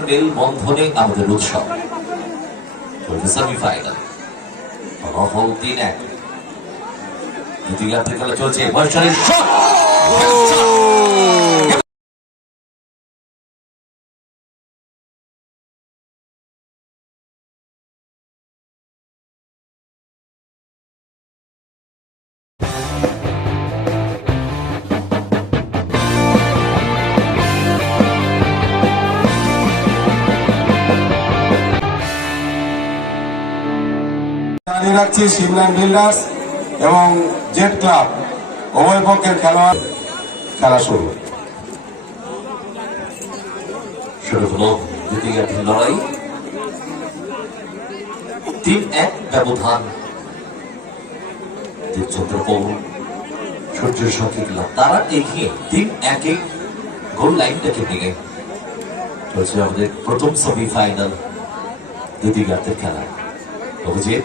Mail বন্ধনে আমাদের উৎসব। সেমিফাইনাল তিন এক। দ্বিতীয় খেলা চলছে। জানিয়ে রাখছি সিমলান বিল্ডার্স এবং জেড ক্লাব, উভয় পক্ষের খেলোয়াড় খেলা শুরু। দ্বিতীয় পৌর সূর্যের তারা এগিয়ে তিন গোল আমাদের প্রথম সেমিফাইনাল দ্বিতীয়ার্ধের খেলা। অভিজিৎ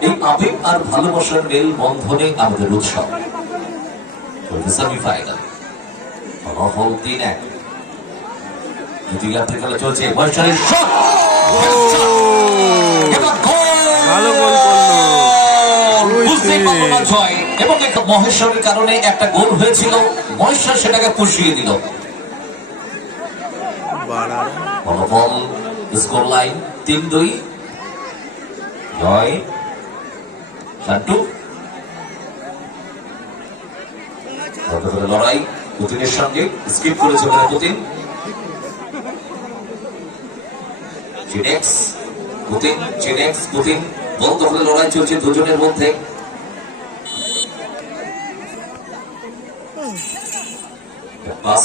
এই আবেগ আর ভালোবাসার মেল বন্ধনে আমাদের উৎসব। চলছে সেমিফাইনাল। ফলাফল তিন এক। দ্বিতীয় খেলা চলছে। বয়সালের শট! ভালো গোল করল। বুঝতেই পারল জয়। এবং একটা মহেশ্বরের কারণে একটা গোল হয়েছিল। মহেশ্বর সেটাকে পুষিয়ে দিল। ফলাফল স্কোর লাইন তিন দুই। জয়। শান্টু লড়াই, পুতিনের সঙ্গে স্কিপ করেছে বলে পুতিন। চিনেক্স পুতিন চিনেক্স লড়াই চলছে দুজনের মধ্যে। পাস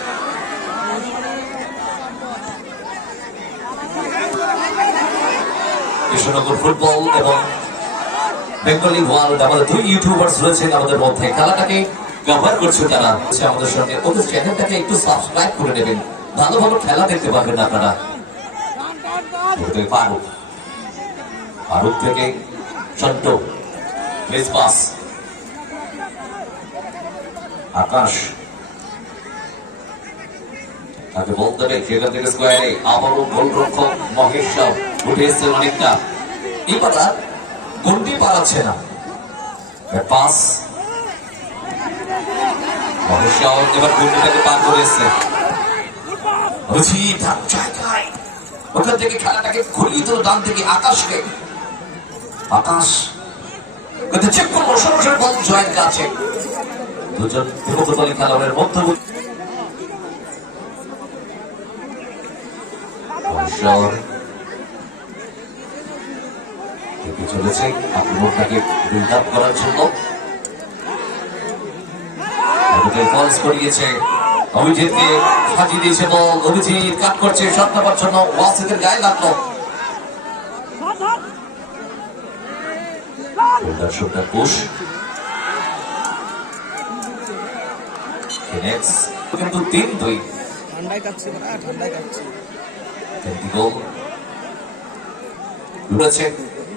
কৃষ্ণনগর ফুটবল এবং বেঙ্গলি ওয়ার্ল্ড আমাদের দুই ইউটিউবার্স রয়েছেন আমাদের মধ্যে। খেলাটাকে কভার করছে তারা। আমাদের সঙ্গে। ওদের চ্যানেলটাকে একটু সাবস্ক্রাইব করে নেবেন। ভালো ভালো খেলা দেখতে পারবেন আপনারা। ফারুক। ফারুক থেকে প্লেস পাস। আকাশ। তাকে বলতে হবে সেখান থেকে স্কোয়ারে আবারও গোলরক্ষক মহেশ উঠে এসছে অনেকটা। এই কথা গন্ডি পারাচ্ছে না? আকাশকে। আকাশ। কিন্তু চেক করব সরাসরি বল দুজন বিপদতলী খেলোয়াড়ের মধ্যবর্তী শহর এগিয়ে চলেছে আক্রমণটাকে বিল্ড আপ করার জন্য। এদিকে ফলস করিয়েছে। অভিজিৎকে সাজিয়ে দিয়েছে বল। অভিজিৎ কাট করছে শট নেবার জন্য ওয়াসিদের গায়ে লাগল। দর্শকটা পুশ কিন্তু তিন দুই। ঠান্ডায় কাটছে না ঠান্ডায় কাটছে। গোল রয়েছে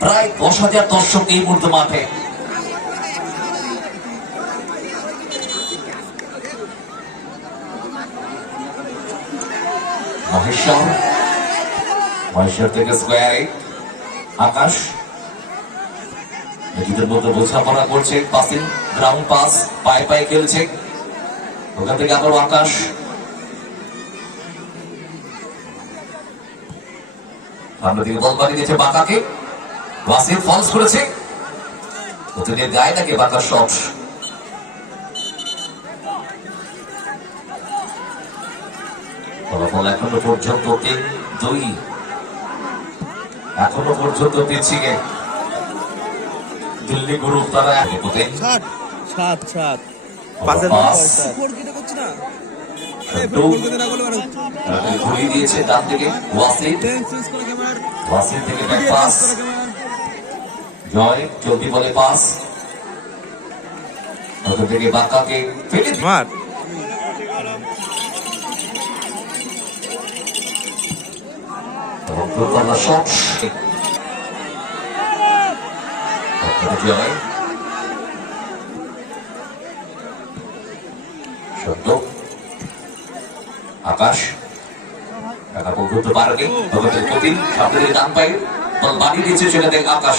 প্রায় দশ হাজার দর্শক এই মুহূর্তে মাঠে। মধ্যে পায়ে পায়ে খেলছে। ওখান থেকে আকাশ। দিকে বাড়ি দিয়েছে বাঁকাকে। ওয়াসিম ফলস করেছে। প্রতিদিন গায়ে নাকি বাঁকার শট ফলাফল এখনও পর্যন্ত তিন দুই। এখনও পর্যন্ত পিছিয়ে দিল্লি গ্রুপ তারা সাত ঘুরিয়ে দিয়েছে ডান দিকে। ওয়াসিম। ওয়াসিম থেকে ব্যাক পাস জয় চলতি বলে পাস। ওখান থেকে বাঁকাকে ফেলে মার। জয়। সত্য আকাশ। টাকা পৌঁছতে পারেনি ভগতের প্রতি সামনে ডান পায়ে বল বাড়ি দিয়েছে চলে দেখ আকাশ।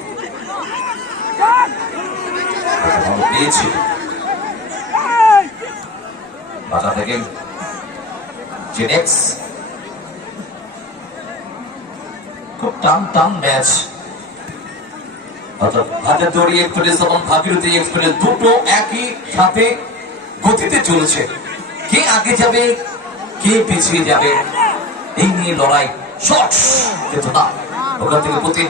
দুটো একই সাথে গতিতে চলেছে। কে আগে যাবে, কে পিছিয়ে যাবে, এই নিয়ে লড়াই শট কিন্তু না। ওখান থেকে পুতিন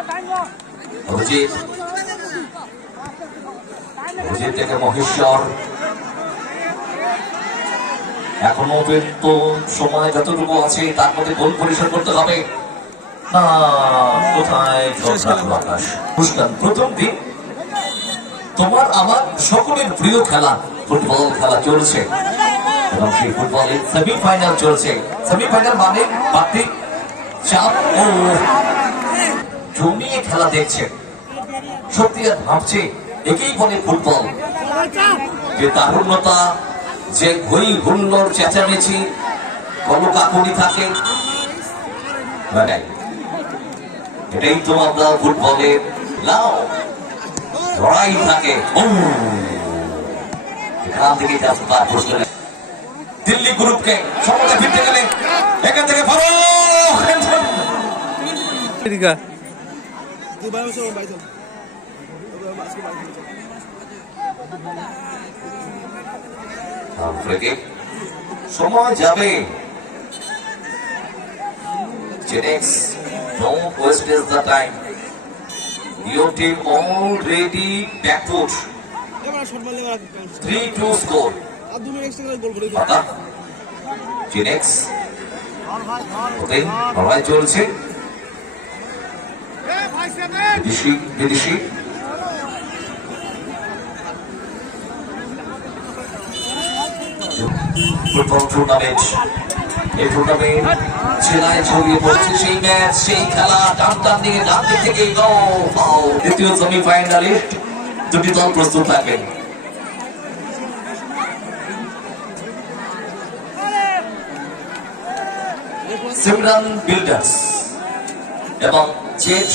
অভিজিৎ। থেকে মহেশ্বর। এখনও পর্যন্ত সময় যতটুকু আছে, তার মধ্যে গোল পরিসর করতে হবে। তোমার আমার সকলের প্রিয় খেলা, ফুটবল খেলা চলছে। এবং সেই ফুটবলের সেমিফাইনাল চলছে। সেমিফাইনাল মানে বাড়তি চাপ ও জমিয়ে খেলা দেখছে। সত্যি আর ভাবছে একেই বলে ফুটবল। যে তারুণ্যতা যে হই হুল্লোর চেঁচামেচি কলকাকুনি থাকে। এটাই তো আমরা ফুটবলের লাও। লড়াই থাকে এখান থেকে তার প্রশ্ন। দিল্লি গ্রুপকে সমতা ফিরতে গেলে এখান থেকে ফারুক চল সময় যাবে Genex, don't waste the time. Your team already মারলে এবার 3-2 score. জিনেক্স ওতেই লড়াই চলছে বিদেশি বিদেশি ফুটবল টুর্নামেন্ট এই টুর্নামেন্ট জেলায় ছড়িয়ে পড়ছে সেই ম্যাচ সেই খেলা। টান টান দিয়ে ডান দিক থেকে দ্বিতীয় সেমিফাইনালে দুটি দল প্রস্তুত থাকবেন সিমরান বিল্ডার্স এবং জেট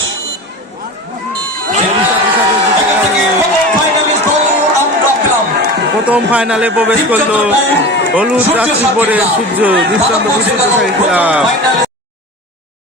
প্রথম ফাইনালে প্রবেশ করল হলুদ রাত্রি পরে সূর্য দৃষ্টান্ত